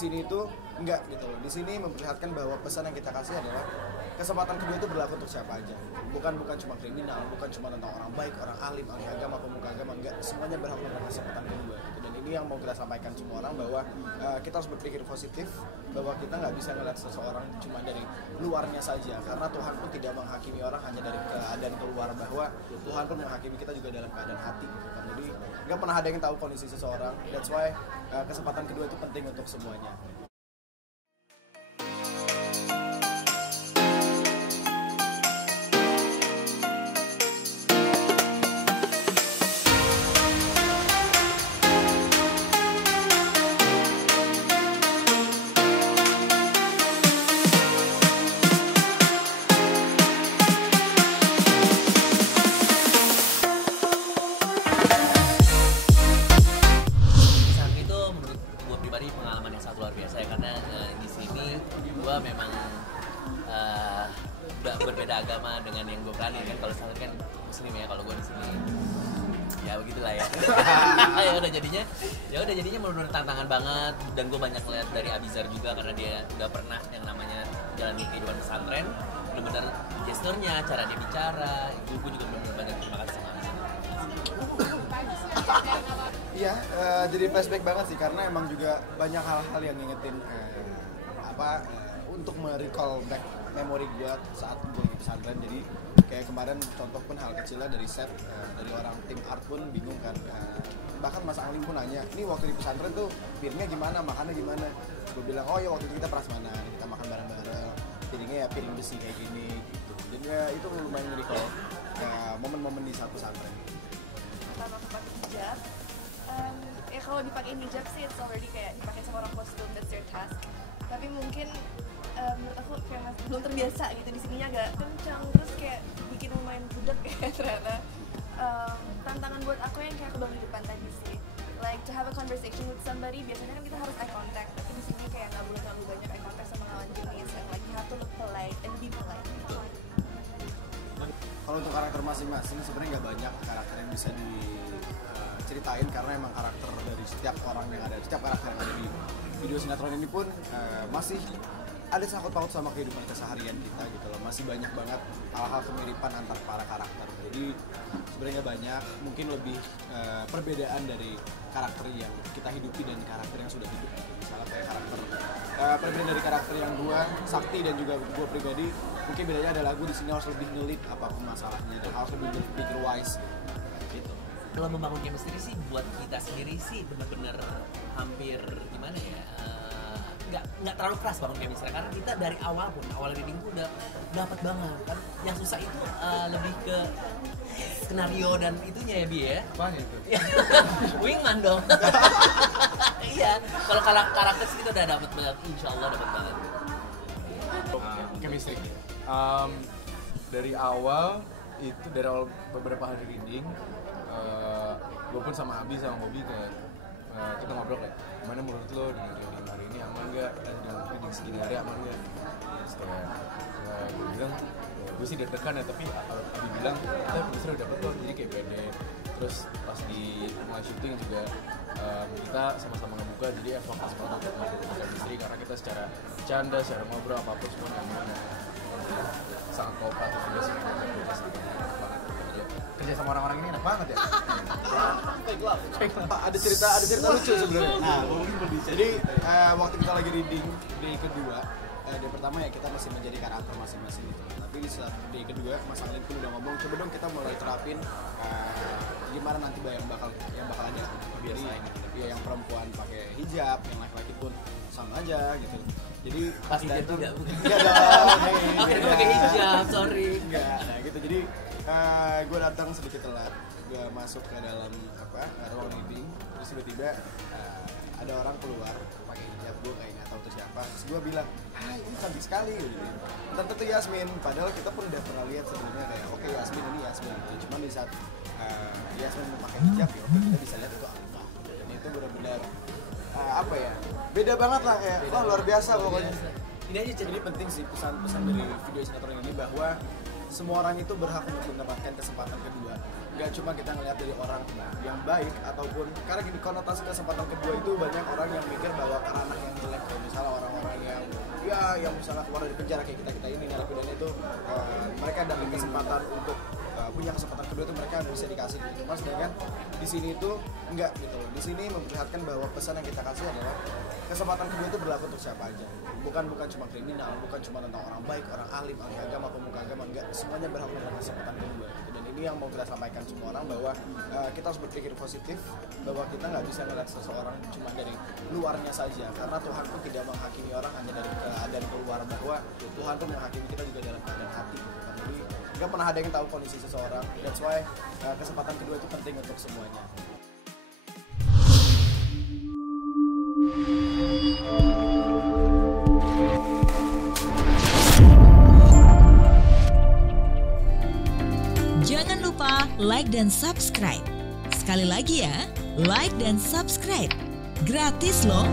sini itu enggak gitu loh. Di sini memperlihatkan bahwa pesan yang kita kasih adalah kesempatan kedua itu berlaku untuk siapa aja. Bukan cuma kriminal, bukan cuma tentang orang baik, orang alim, ahli agama, pemuka agama, enggak. Semuanya berhak mendapat kesempatan kedua gitu. Dan ini yang mau kita sampaikan semua orang bahwa kita harus berpikir positif, bahwa kita nggak bisa ngeliat seseorang cuma dari luarnya saja, karena Tuhan pun tidak menghakimi orang hanya dari keadaan keluar, bahwa Tuhan pun menghakimi kita juga dalam keadaan hati gitu kan. Jadi nggak pernah ada yang tahu kondisi seseorang. That's why kesempatan kedua itu penting untuk semuanya. Pengalaman yang sangat luar biasa ya, karena di sini gue memang udah berbeda agama dengan yang gue pelani kan. Kalau saya kan muslim ya, kalau gue di sini ya begitulah ya. ya udah jadinya menurut tantangan banget. Dan gue banyak lihat dari Abizar juga, karena dia udah pernah yang namanya jalani kehidupan pesantren, benar-benar gesturnya, cara dia bicara itu gue juga benar-benar banyak terima kasih sama Abizar. Iya, jadi flashback banget sih, karena emang juga banyak hal-hal yang ngingetin untuk merecall back memori gue saat gue di pesantren. Jadi kayak kemarin contoh pun hal kecilnya dari set, dari orang tim art pun bingung kan, bahkan Mas Angling pun nanya, ini waktu di pesantren tuh piringnya gimana, makannya gimana. Gue bilang, oh ya waktu itu kita prasmanan, kita makan bareng-bareng, piringnya ya piring besi kayak gini gitu. Jadi ya itu lumayan nge-recall momen-momen di saat pesantren. Pertama pakai hijab, ya kalau dipakai hijab sih it's already kayak dipakai sama orang kostum, that's your task. Tapi mungkin menurut aku kayak belum terbiasa gitu, di sininya agak kencang, terus kayak bikin lumayan budak ya ternyata. Tantangan buat aku yang kayak aku bilang di depan tadi sih, like to have a conversation with somebody, biasanya kan kita harus eye contact, tapi di sini kayak nggak boleh terlalu banyak eye contact sama lawan jenis, and like you have to look polite and be polite. Kalau untuk karakter masing-masing sebenarnya nggak banyak karakter yang bisa diceritain, karena emang karakter dari setiap karakter yang ada di video sinetron ini pun masih ada sangkut paut sama kehidupan keseharian kita gitu loh. Masih banyak banget hal-hal kemiripan antar para karakter. Jadi sebenarnya nggak banyak, mungkin lebih perbedaan dari karakter yang kita hidupi dan karakter yang sudah hidup gitu. Misalnya kayak perbedaan dari karakter yang gua, Sakti, dan juga gua pribadi, mungkin bedanya adalah gua di sini harus lebih ngelit apapun masalahnya dan harus lebih berpikir wise gitu. Kalau membangun chemistry sih buat kita sendiri sih benar-benar hampir gimana ya, nggak terlalu keras bangun chemistry, karena kita dari awal reading tuh udah dapat banget kan. Yang susah itu lebih ke skenario dan itunya ya Bi ya. Apaan itu? Wingman dong. Iya, kalau karakter sih kita udah dapat banget, insya Allah dapat banget. Chemistry. Dari awal beberapa hari reading, gue pun sama Abi sama Bobby kayak kita ngobrol kayak, gimana menurut lo dengan reading hari ini aman nggak, dan dengan reading segini hari aman nggak? Terus kayak gue bilang, gue sih deg-degan ya, tapi Abi bilang kita justru udah dapet kok, jadi kayak pede. Terus pas di mulai syuting juga kita sama-sama ngebuka, jadi effortless banget untuk melakukan chemistry, karena kita secara bercanda, secara ngobrol apapun semua nyaman, sangat kooperatif juga sih. Kerja sama orang-orang ini enak banget ya. Ada cerita lucu sebenarnya. Jadi waktu kita lagi reading day kedua, day pertama ya kita masih menjadi karakter masing-masing gitu. Tapi di saat day kedua, Mas Angling pun udah ngomong, coba dong kita mulai terapin gimana nanti yang bakal ada. Jadi ya yang perempuan pakai hijab, yang laki-laki pun sama aja gitu. Jadi Pas hijab juga bukan? Iya dong. Gue pakai hijab, sorry. Enggak, nah gitu. Jadi gue datang sedikit telat, gue masuk ke dalam ruang reading, terus tiba-tiba ada orang keluar pakai hijab, gue kayak nggak tahu itu siapa. Terus gue bilang, hai ini cantik sekali gitu. Tentu itu Yasmin, padahal kita pun udah pernah lihat sebelumnya kayak oke, Yasmin gitu. Cuman di saat Yasmin pakai hijab ya oke, kita bisa lihat itu Alifah, dan itu benar-benar beda banget lah, kayak wah luar biasa pokoknya. Ini aja Jadi penting sih pesan-pesan dari video sinetron ini, bahwa semua orang itu berhak untuk mendapatkan kesempatan kedua. Gak cuma kita ngelihat dari orang yang baik ataupun karena gini, konotasi kesempatan kedua itu banyak orang yang mikir bahwa karena anak yang jelek, kayak misalnya orang-orang yang misalnya keluar dari penjara kayak kita ini narapidana itu mereka dapat kesempatan untuk punya kesempatan kedua itu mereka bisa dikasih gitu. Mas dengan di sini itu enggak gitu loh. Di sini memperlihatkan bahwa pesan yang kita kasih adalah kesempatan kedua itu berlaku untuk siapa aja. Bukan cuma kriminal, bukan cuma tentang orang baik, orang alim, ahli agama, pemuka agama, enggak. Semuanya berhak mendapat kesempatan kedua gitu. Dan ini yang mau kita sampaikan semua orang bahwa kita harus berpikir positif, bahwa kita nggak bisa melihat seseorang cuma dari luarnya saja, karena Tuhan pun tidak menghakimi orang hanya dari keadaan keluar, bahwa Tuhan pun menghakimi kita juga dalam keadaan hati. Jadi nggak pernah ada yang tahu kondisi seseorang. That's why kesempatan kedua itu penting untuk semuanya. Jangan lupa like dan subscribe. Sekali lagi ya, like dan subscribe. Gratis loh.